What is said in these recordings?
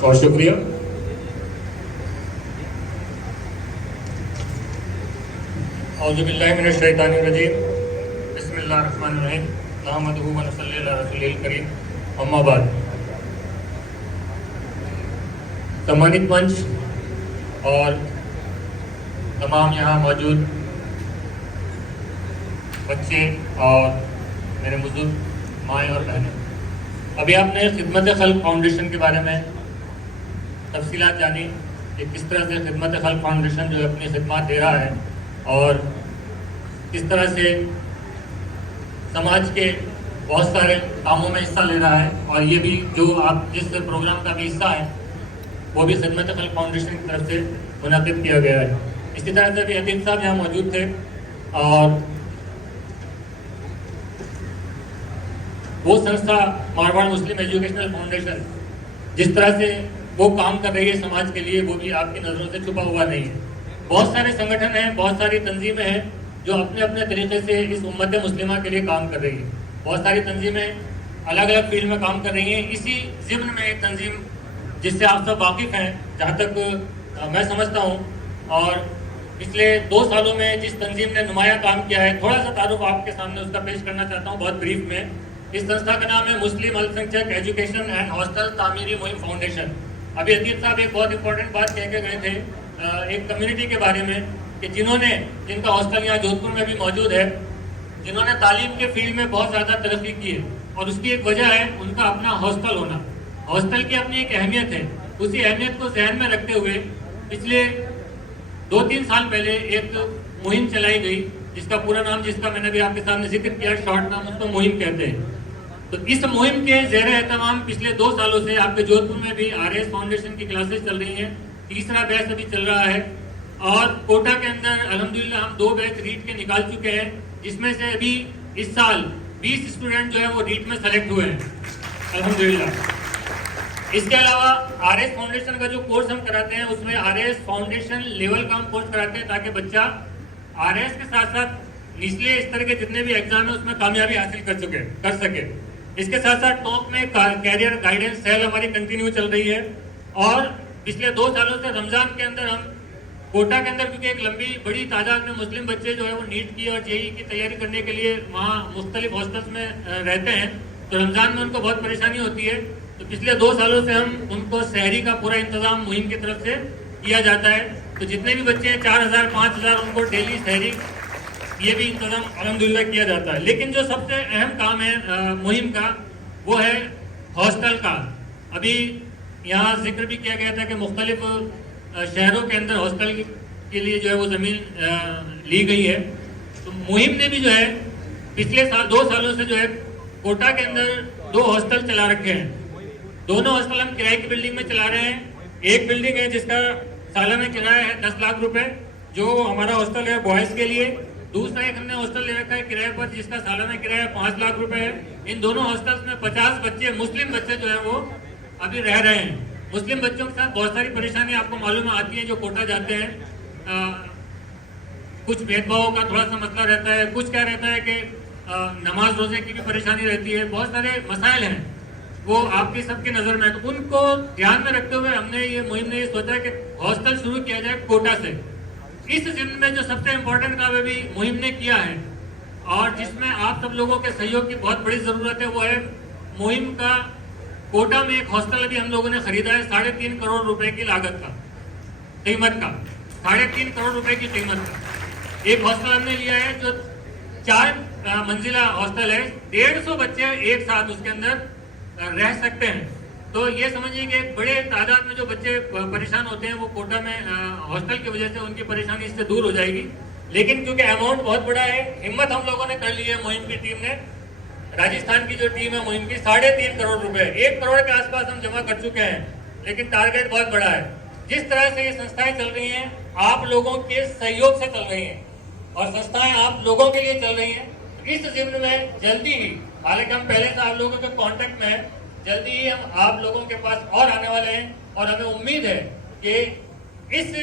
बहुत शुक्रिया। औज़ु बिल्लाहि मिनश शैतानिर रजीम, बिस्मिल्लाहिर्रहमानिर्रहीम, नहमदुहु व नसल्ली अला रसूलिल करीम, अम्मा बाद। सम्मानित मंच और तमाम यहाँ मौजूद बच्चे और मेरे बुजुर्ग माएँ और बहनें, अभी आपने खिदमत खल्क फाउंडेशन के बारे में तफसीलात जानी कि किस तरह से खिदमत खल्क फाउंडेशन जो है अपनी खिदमत दे रहा है और किस तरह से समाज के बहुत सारे कामों में हिस्सा ले रहा है। और ये भी जो आप जिस प्रोग्राम का भी हिस्सा है वो भी खिदमत खल्क फाउंडेशन की तरफ से मुनाकिद किया गया है। इसी तरह से भी अतीब साहब यहाँ मौजूद थे और वो संस्था मारवाड़ मुस्लिम एजुकेशनल फाउंडेशन जिस तरह से वो काम कर रही है समाज के लिए, वो भी आपकी नज़रों से छुपा हुआ नहीं है। बहुत सारे संगठन हैं, बहुत सारी तंजीमें हैं जो अपने अपने तरीके से इस उम्मत मुस्लिमा के लिए काम कर रही है। बहुत सारी तंजीमें अलग अलग फील्ड में काम कर रही हैं। इसी ज़िम्न में एक तंजीम जिससे आप सब वाकिफ़ हैं, जहाँ तक मैं समझता हूँ, और पिछले 2 सालों में जिस तंजीम ने नुमाया काम किया है, थोड़ा सा तारुफ आपके सामने उसका पेश करना चाहता हूँ बहुत ब्रीफ में। इस संस्था का नाम है मुस्लिम अल्पसंख्यक एजुकेशन एंड हॉस्टल तामीरी मुहिम फाउंडेशन। अभी अतीब साहब एक बहुत इंपॉर्टेंट बात कह के गए थे एक कम्युनिटी के बारे में कि जिनका हॉस्टल यहाँ जोधपुर में भी मौजूद है, जिन्होंने तालीम के फील्ड में बहुत ज़्यादा तरक्की की है, और उसकी एक वजह है उनका अपना हॉस्टल होना। हॉस्टल की अपनी एक अहमियत है। उसी अहमियत को जहन में रखते हुए पिछले 2-3 साल पहले एक मुहिम चलाई गई जिसका पूरा नाम, जिसका मैंने भी आपके सामने जिक्र किया, शॉर्ट नाम उसको मुहिम कहते हैं। तो इस मुहिम के ज़ेरे एहतमाम पिछले 2 सालों से आपके जोधपुर में भी RS फाउंडेशन की क्लासेस चल रही हैं। तीसरा बैच अभी चल रहा है और कोटा के अंदर अल्हम्दुलिल्लाह हम 2 बैच रीट के निकाल चुके हैं, जिसमें से अभी इस साल 20 स्टूडेंट जो है वो रीट में सेलेक्ट हुए हैं अल्हम्दुलिल्लाह। इसके अलावा RS फाउंडेशन का जो कोर्स हम कराते हैं उसमें RS फाउंडेशन लेवल का हम कोर्स कराते हैं ताकि बच्चा RS के साथ साथ निचले स्तर के जितने भी एग्जाम है उसमें कामयाबी हासिल कर सके। इसके साथ साथ टॉप में कैरियर गाइडेंस सेल हमारी कंटिन्यू चल रही है। और पिछले 2 सालों से रमज़ान के अंदर हम कोटा के अंदर, क्योंकि एक लंबी बड़ी तादाद में मुस्लिम बच्चे जो है वो नीट की और JEE की तैयारी करने के लिए वहाँ मुख्तलिफ हॉस्टल्स में रहते हैं, तो रमज़ान में उनको बहुत परेशानी होती है। तो पिछले 2 सालों से हम उनको सहरी का पूरा इंतज़ाम मुहिम की तरफ से किया जाता है। तो जितने भी बच्चे हैं 4000-5000 उनको डेली सहरी ये भी इंतजाम अल्हम्दुलिल्लाह किया जाता है। लेकिन जो सबसे अहम काम है मुहिम का वो है हॉस्टल का। अभी यहाँ जिक्र भी किया गया था कि मुख्तलिफ शहरों के अंदर हॉस्टल के लिए जो है वो ज़मीन ली गई है। तो मुहिम ने भी जो है पिछले 2 सालों से जो है कोटा के अंदर 2 हॉस्टल चला रखे हैं। दोनों हॉस्टल हम किराए की बिल्डिंग में चला रहे हैं। एक बिल्डिंग है जिसका सालाना किराया है 10 लाख रुपए, जो हमारा हॉस्टल है बॉयज़ के लिए। दूसरा एक हमने हॉस्टल ले रखा है किराए पर जिसका सालाना किराया 5 लाख रुपए है। इन दोनों हॉस्टल्स में 50 बच्चे, मुस्लिम बच्चे जो है वो अभी रह रहे हैं। मुस्लिम बच्चों के साथ बहुत सारी परेशानी आपको मालूम आती है जो कोटा जाते हैं। कुछ भेदभाव का थोड़ा सा मसला रहता है, कुछ क्या रहता है कि नमाज रोजे की भी परेशानी रहती है। बहुत सारे मसाइल हैं वो आपकी सबकी नज़र में है। तो उनको ध्यान में रखते हुए हमने ये मुहिम ने ये सोचा कि हॉस्टल शुरू किया जाए कोटा से। इस जिम्मे में जो सबसे इम्पोर्टेंट काम अभी मुहिम ने किया है और जिसमें आप सब लोगों के सहयोग की बहुत बड़ी ज़रूरत है, वो है मुहिम का कोटा में एक हॉस्टल अभी हम लोगों ने खरीदा है 3.5 करोड़ रुपए की लागत का, कीमत का, 3.5 करोड़ रुपए की कीमत का एक हॉस्टल हमने लिया है जो 4 मंजिला हॉस्टल है। 150 बच्चे एक साथ उसके अंदर रह सकते हैं। तो ये समझिए कि एक बड़े तादाद में जो बच्चे परेशान होते हैं वो कोटा में हॉस्टल की वजह से उनकी परेशानी इससे दूर हो जाएगी। लेकिन क्योंकि अमाउंट बहुत बड़ा है, हिम्मत हम लोगों ने कर ली है मुहिम की टीम ने, राजस्थान की जो टीम है मुहिम की, 3.5 करोड़ रुपए, 1 करोड़ के आसपास हम जमा कर चुके हैं। लेकिन टारगेट बहुत बड़ा है। जिस तरह से ये संस्थाएं चल रही हैं आप लोगों के सहयोग से चल रही हैं और संस्थाएं आप लोगों के लिए चल रही हैं। इस जिम्मे में जल्दी ही, हालांकि हम पहले से आप लोगों के कांटेक्ट में हैं, जल्दी ही हम आप लोगों के पास और आने वाले हैं। और हमें उम्मीद है कि इस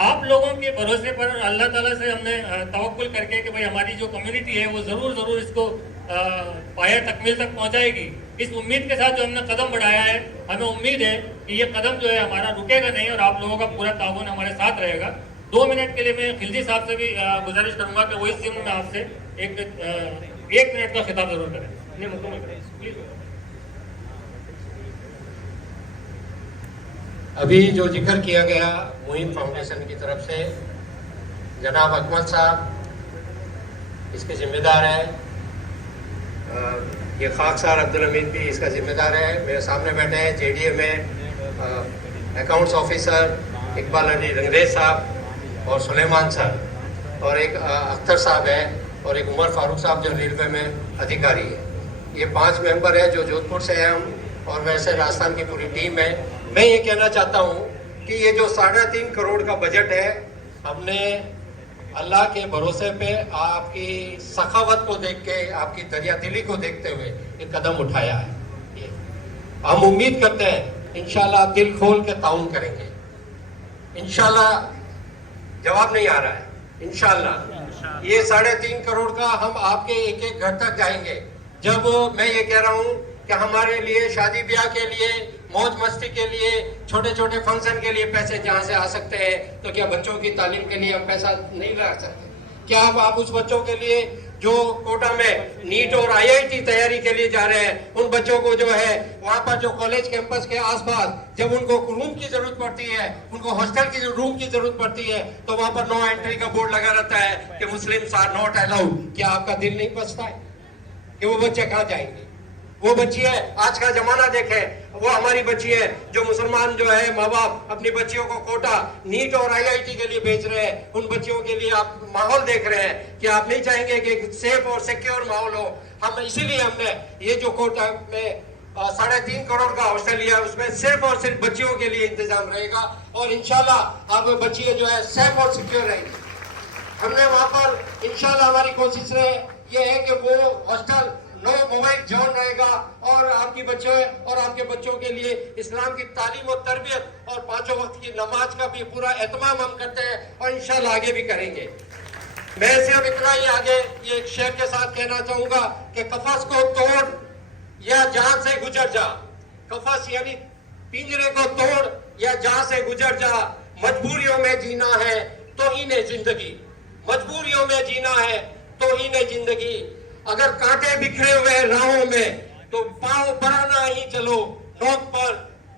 आप लोगों के भरोसे पर अल्लाह ताला से हमने तवक्कुल करके कि भाई हमारी जो कम्युनिटी है वो ज़रूर इसको पाया तकमील तक पहुंचाएगी। इस उम्मीद के साथ जो हमने कदम बढ़ाया है, हमें उम्मीद है कि ये कदम जो है हमारा रुकेगा नहीं और आप लोगों का पूरा ताउन हमारे साथ रहेगा। 2 मिनट के लिए मैं खिलजी साहब से भी गुजारिश करूंगा कि वो इस सिम में आपसे एक मिनट का खिताब जरूर करें। नहीं, मुकम्मल करें प्लीज। अभी जो जिक्र किया गया मुहिम फाउंडेशन की तरफ से, जनाब अकमल साहब इसके जिम्मेदार हैं, ये खाकसार अब्दुल हमीद भी इसका जिम्मेदार है। मेरे सामने बैठे हैं जेडीए में अकाउंट्स ऑफिसर इकबाल अली रंगरेज साहब और सुलेमान सर, और एक अख्तर साहब है, और एक उमर फारूक साहब जो रेलवे में अधिकारी है। ये 5 मेंबर है जो जोधपुर से हैं हम, और वैसे राजस्थान की पूरी टीम है। मैं ये कहना चाहता हूँ कि ये जो 3.5 करोड़ का बजट है, हमने अल्लाह के भरोसे पे आपकी सखावत को देख के, आपकी दरियादिली को देखते हुए ये कदम उठाया है। हम उम्मीद करते हैं इंशाल्लाह आप दिल खोल के ताउन करेंगे। इंशाल्लाह जवाब नहीं आ रहा है, इंशाल्लाह ये 3.5 करोड़ का हम आपके एक एक घर तक जाएंगे। जब मैं ये कह रहा हूँ कि हमारे लिए शादी ब्याह के लिए, मौज मस्ती के लिए, छोटे छोटे फंक्शन के लिए पैसे जहाँ से आ सकते हैं, तो क्या बच्चों की तालीम के लिए हम पैसा नहीं रख सकते? क्या आप उस बच्चों के लिए जो कोटा में नीट और आईआईटी तैयारी के लिए जा रहे हैं, उन बच्चों को जो है वहाँ पर जो कॉलेज कैंपस के आसपास जब उनको रूम की जरूरत पड़ती है, उनको हॉस्टल की रूम की जरूरत पड़ती है, तो वहाँ पर नो एंट्री का बोर्ड लगा रहता है कि मुस्लिम्स आर नॉट अलाउड। क्या आपका दिल नहीं बचता है कि वो बच्चे कहाँ जाएंगे? वो बच्ची है, आज का जमाना देखें, वो हमारी बच्ची है जो मुसलमान जो है माँ बाप अपनी बच्चियों को कोटा नीट और आईआईटी के लिए भेज रहे हैं। उन बच्चियों के लिए आप माहौल देख रहे हैं कि आप नहीं चाहेंगे कि सेफ और सिक्योर माहौल हो। हम इसीलिए हमने ये जो कोटा में 3.5 करोड़ का हॉस्टल लिया, उसमें सिर्फ और सिर्फ बच्चियों के लिए इंतजाम रहेगा, और इंशाल्लाह आप बच्चियां जो है सेफ और सिक्योर रहेंगी। हमने वहां पर इंशाल्लाह हमारी कोशिश ये है कि वो हॉस्टल नो मोबाइल जोन रहेगा, और आपकी बच्चे और आपके बच्चों के लिए इस्लाम की तालीम और तरबियत और 5 वक्त की नमाज का भी पूरा एहतमाम हम करते हैं, और इंशाल्लाह आगे भी करेंगे। मैं सिर्फ इतना ही आगे ये एक शेर के साथ कहना चाहूंगा कि कफस को तोड़ या जान से गुजर जा। कफस यानी पिंजरे को तोड़ या जान से गुजर जा। मजबूरियों में जीना है तो ही ने जिंदगी, मजबूरियों में जीना है तो ही ने जिंदगी। अगर कांटे बिखरे हुए राहों में तो पांव बढ़ाना ही चलो, नोक पर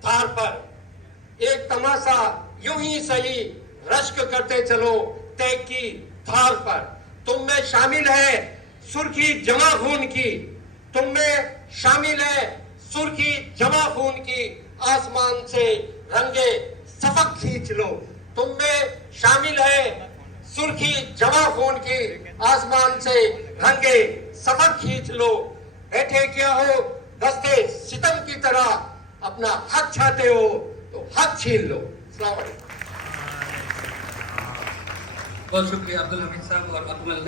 धार पर। एक तमाशा यूं ही सही, रश्क करते चलो तेग की धार पर। तुम में शामिल है सुर्खी जमा खून की, तुम में शामिल है सुर्खी जमा खून की। आसमान से रंगे सफक खींच लो, तुम में शामिल है सुर्खी जमा खून की। आसमान से रंगे सफक खींच लो। बैठे क्या हो दस्ते सितम की तरह, अपना हक चाहते हो तो हक छीन लो। अस्सलाम वालेकुम। बहुत शुक्रिया अब्दुल हमीद साहब और अब्दुल